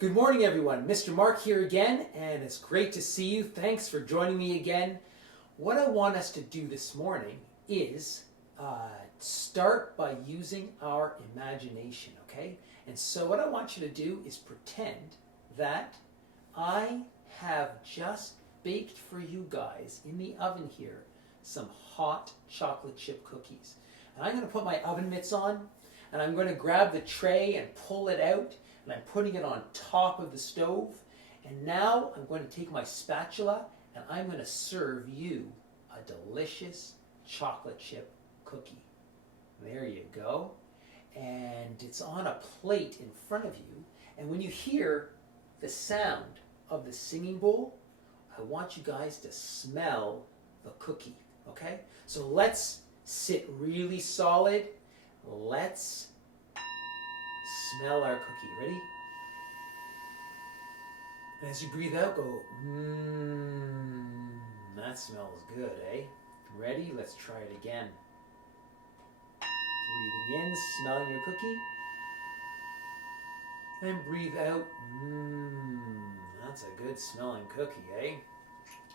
Good morning, everyone. Mr. Mark here again, and it's great to see you. Thanks for joining me again. What I want us to do this morning is start by using our imagination, okay? And so what I want you to do is pretend that I have just baked for you guys in the oven here some hot chocolate chip cookies. And I'm going to put my oven mitts on, and I'm going to grab the tray and pull it out, and I'm putting it on top of the stove. And now I'm going to take my spatula and I'm going to serve you a delicious chocolate chip cookie. There you go. And it's on a plate in front of you. And when you hear the sound of the singing bowl, I want you guys to smell the cookie, okay? So let's sit really solid. Let's smell our cookie. Ready? And as you breathe out, go, that smells good, eh? Ready? Let's try it again. Breathing in, smelling your cookie. And breathe out, that's a good smelling cookie, eh?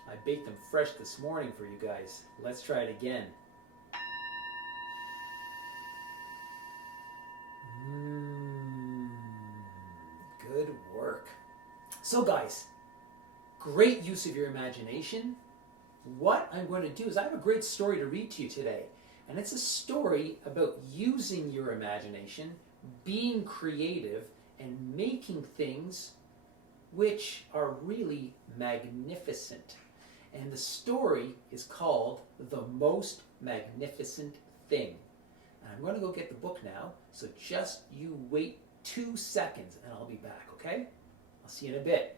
I baked them fresh this morning for you guys. Let's try it again. Good work. So guys, great use of your imagination. What I'm going to do is I have a great story to read to you today. And it's a story about using your imagination, being creative, and making things which are really magnificent. And the story is called The Most Magnificent Thing. And I'm going to go get the book now, so just you wait 2 seconds and I'll be back, okay? I'll see you in a bit.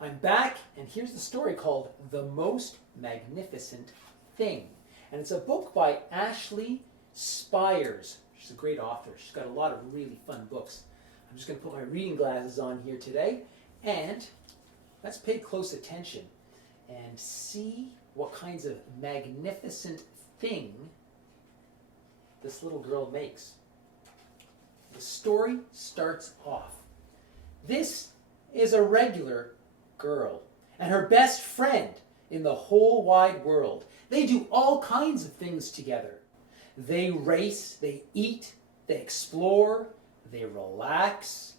I'm back, and here's the story called The Most Magnificent Thing. And it's a book by Ashley Spires. She's a great author. She's got a lot of really fun books. I'm just going to put my reading glasses on here today, and let's pay close attention and see what kinds of magnificent thing this little girl makes. The story starts off. This is a regular girl and her best friend in the whole wide world. They do all kinds of things together. They race, they eat, they explore, they relax.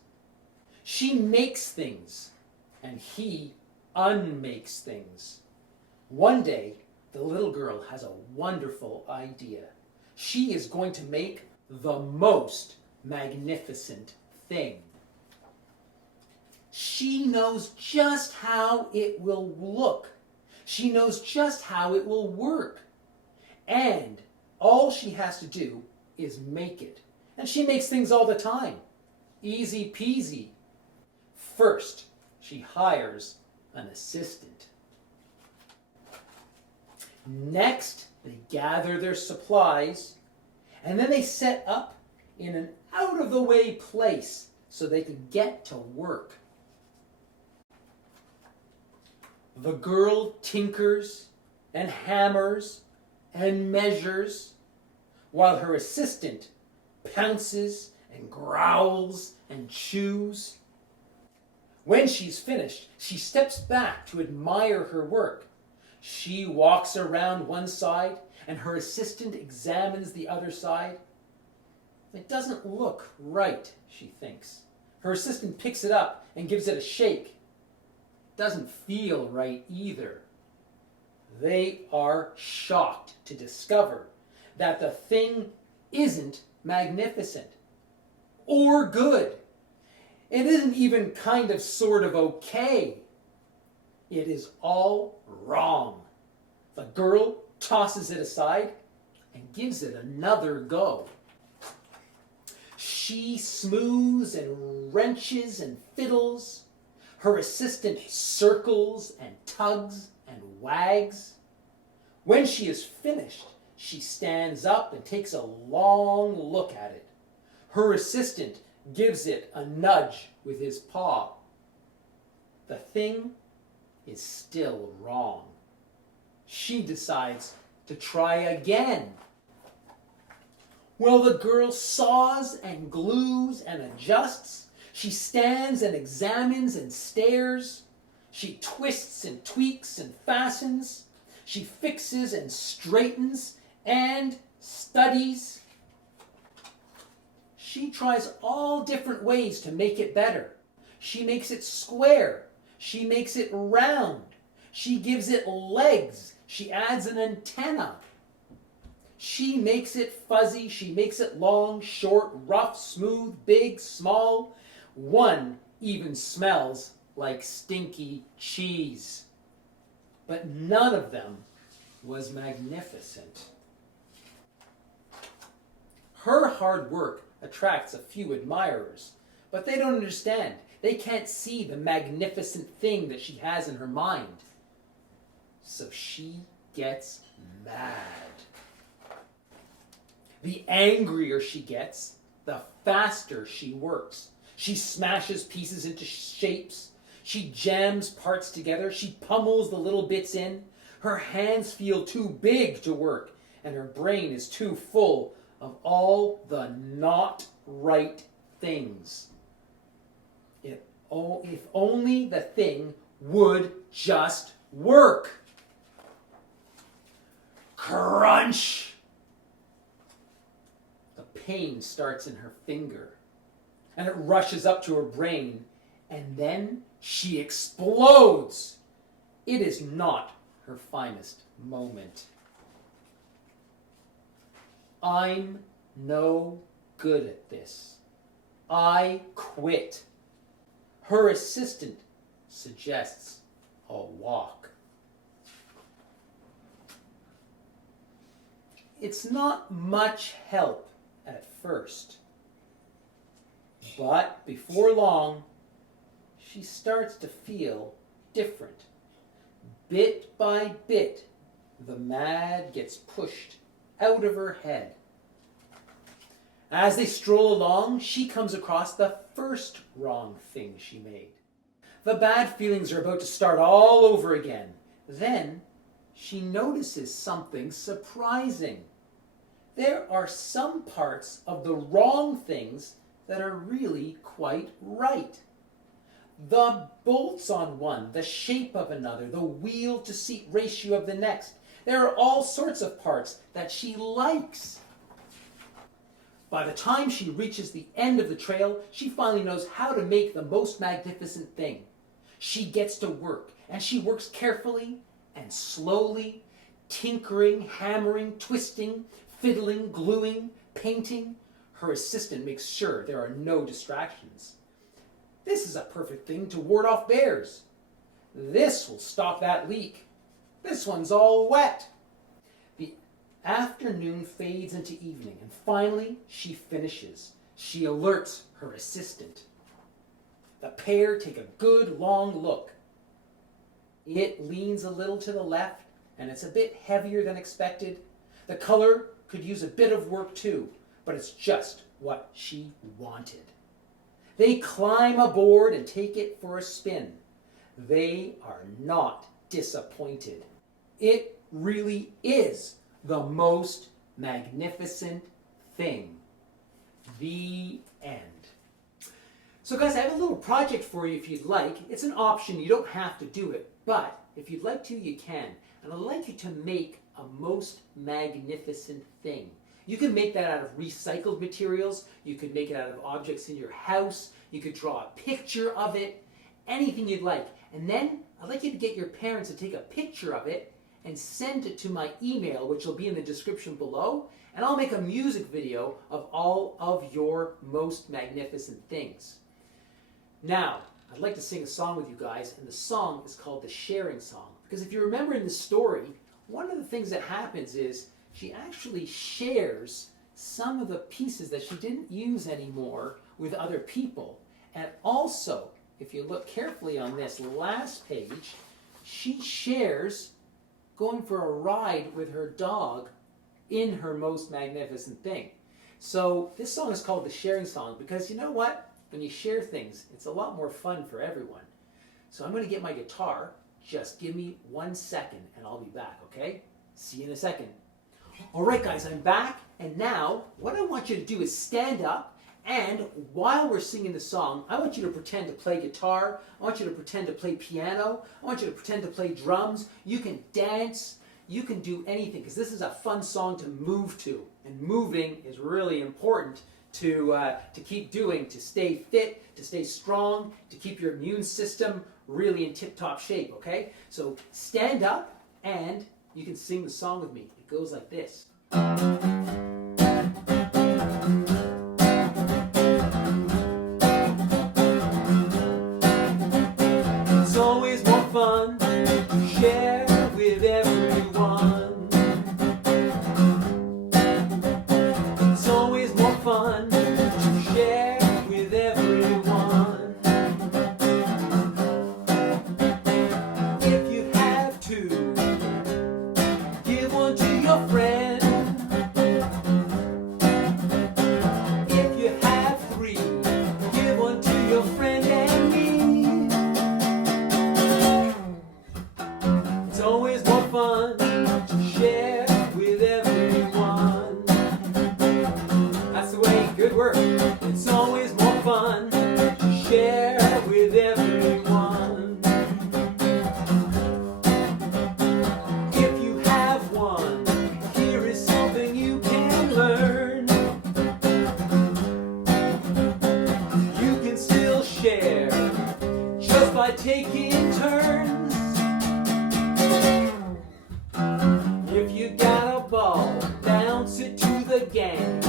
She makes things and he unmakes things. One day, the little girl has a wonderful idea. She is going to make the most magnificent thing. She knows just how it will look. She knows just how it will work. And all she has to do is make it. And she makes things all the time. Easy peasy. First, she hires an assistant. Next, they gather their supplies, and then they set up in an out-of-the-way place so they can get to work. The girl tinkers and hammers and measures, while her assistant pounces and growls and chews. When she's finished, she steps back to admire her work. She walks around one side, and her assistant examines the other side. It doesn't look right, she thinks. Her assistant picks it up and gives it a shake. Doesn't feel right either. They are shocked to discover that the thing isn't magnificent or good. It isn't even kind of sort of okay. It is all wrong. The girl tosses it aside and gives it another go. She smooths and wrenches and fiddles. Her assistant circles and tugs and wags. When she is finished, she stands up and takes a long look at it. Her assistant gives it a nudge with his paw. The thing is still wrong. She decides to try again. Well, the girl saws and glues and adjusts. She stands and examines and stares. She twists and tweaks and fastens. She fixes and straightens and studies. She tries all different ways to make it better. She makes it square. She makes it round. She gives it legs. She adds an antenna. She makes it fuzzy. She makes it long, short, rough, smooth, big, small. One even smells like stinky cheese. But none of them was magnificent. Her hard work attracts a few admirers, but they don't understand. They can't see the magnificent thing that she has in her mind. So she gets mad. The angrier she gets, the faster she works. She smashes pieces into shapes. She jams parts together. She pummels the little bits in. Her hands feel too big to work, and her brain is too full of all the not right things. If only the thing would just work. Crunch! The pain starts in her finger, and it rushes up to her brain, and then she explodes. It is not her finest moment. I'm no good at this. I quit. Her assistant suggests a walk. It's not much help at first, but before long, she starts to feel different. Bit by bit, the mad gets pushed out of her head. As they stroll along, she comes across the first wrong thing she made. The bad feelings are about to start all over again. Then she notices something surprising. There are some parts of the wrong things that are really quite right. The bolts on one, the shape of another, the wheel to seat ratio of the next. There are all sorts of parts that she likes. By the time she reaches the end of the trail, she finally knows how to make the most magnificent thing. She gets to work, and she works carefully and slowly, tinkering, hammering, twisting, fiddling, gluing, painting. Her assistant makes sure there are no distractions. This is a perfect thing to ward off bears. This will stop that leak. This one's all wet. The afternoon fades into evening, and finally she finishes. She alerts her assistant. The pair take a good long look. It leans a little to the left, and it's a bit heavier than expected. The color could use a bit of work too, but it's just what she wanted. They climb aboard and take it for a spin. They are not disappointed. It really is the most magnificent thing. The end. So guys, I have a little project for you if you'd like. It's an option, you don't have to do it, but if you'd like to, you can. And I'd like you to make a most magnificent thing. You can make that out of recycled materials. You could make it out of objects in your house. You could draw a picture of it, anything you'd like. And then I'd like you to get your parents to take a picture of it and send it to my email, which will be in the description below. And I'll make a music video of all of your most magnificent things. Now, I'd like to sing a song with you guys, and the song is called The Sharing Song. Because if you remember in the story, one of the things that happens is she actually shares some of the pieces that she didn't use anymore with other people. And also, if you look carefully on this last page, she shares going for a ride with her dog in her most magnificent thing. So this song is called The Sharing Song because you know what? When you share things, it's a lot more fun for everyone. So I'm going to get my guitar. Just give me 1 second and I'll be back, okay? See you in a second. All right, guys, I'm back. And now what I want you to do is stand up. And while we're singing the song, I want you to pretend to play guitar. I want you to pretend to play piano. I want you to pretend to play drums. You can dance. You can do anything because this is a fun song to move to. And moving is really important to keep doing, to stay fit, to stay strong, to keep your immune system really in tip-top shape, okay? So stand up and you can sing the song with me. It goes like this. It's always more fun to share with everyone. It's always more fun to share with everyone. If you have two, give one to your friend. If you have three, give one to your friend and me. It's always more fun to share with everyone. That's the way, good work. It's always more fun to share with everyone. If you have one, here is something you can learn. You can still share just by taking turns. If you got a ball, bounce it to the gang.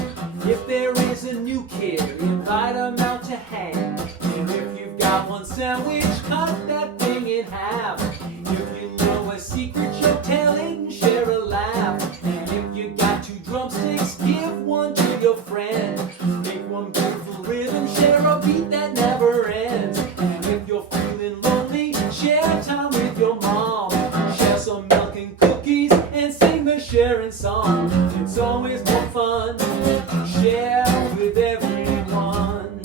If there is a new kid, invite them out to hang. And if you've got one sandwich, cut that thing in half. If you know a secret you're telling, share a laugh. And if you got two drumsticks, give one to your friend. Make one beautiful rhythm, share a beat that never ends. And if you're feeling lonely, share time with your mom. Share some milk and cookies and sing the sharing song. It's always more fun to share with everyone.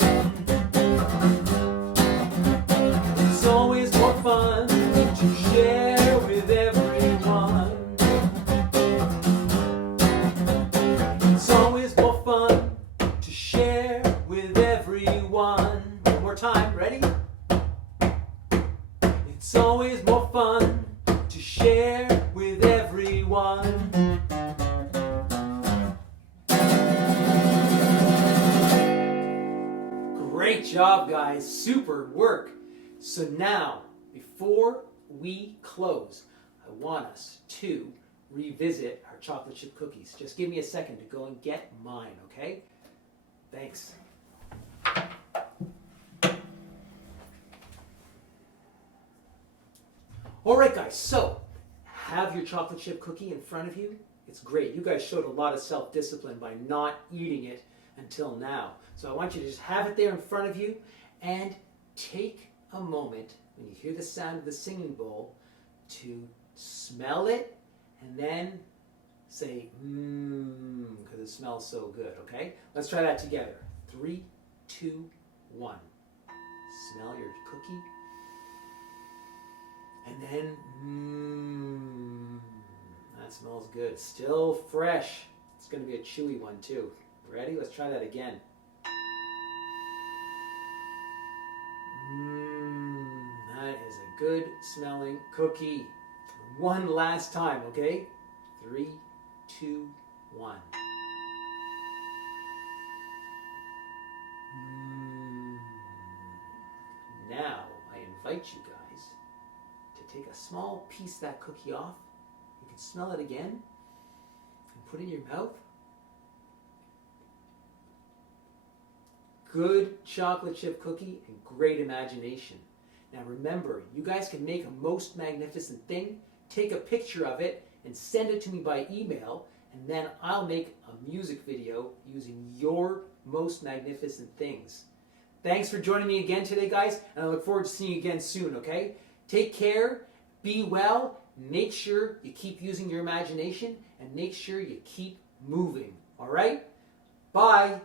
It's always more fun to share with everyone. It's always more fun to share with everyone. One more time, ready? It's always more fun to share with everyone. Great job, guys. Super work. So now, before we close, I want us to revisit our chocolate chip cookies. Just give me a second to go and get mine, okay? Thanks. All right, guys, so have your chocolate chip cookie in front of you. It's great. You guys showed a lot of self-discipline by not eating it until now. So I want you to just have it there in front of you and take a moment when you hear the sound of the singing bowl to smell it and then say, because it smells so good, okay? Let's try that together. 3, 2, 1. Smell your cookie. And then, that smells good. Still fresh. It's going to be a chewy one too. Ready? Let's try that again. That is a good smelling cookie. One last time, okay? 3, 2, 1. Now, I invite you guys to take a small piece of that cookie off. You can smell it again and put it in your mouth. Good chocolate chip cookie and great imagination. Now remember, you guys can make a most magnificent thing, take a picture of it, and send it to me by email, and then I'll make a music video using your most magnificent things. Thanks for joining me again today, guys, and I look forward to seeing you again soon, okay? Take care, be well, make sure you keep using your imagination, and make sure you keep moving, all right? Bye!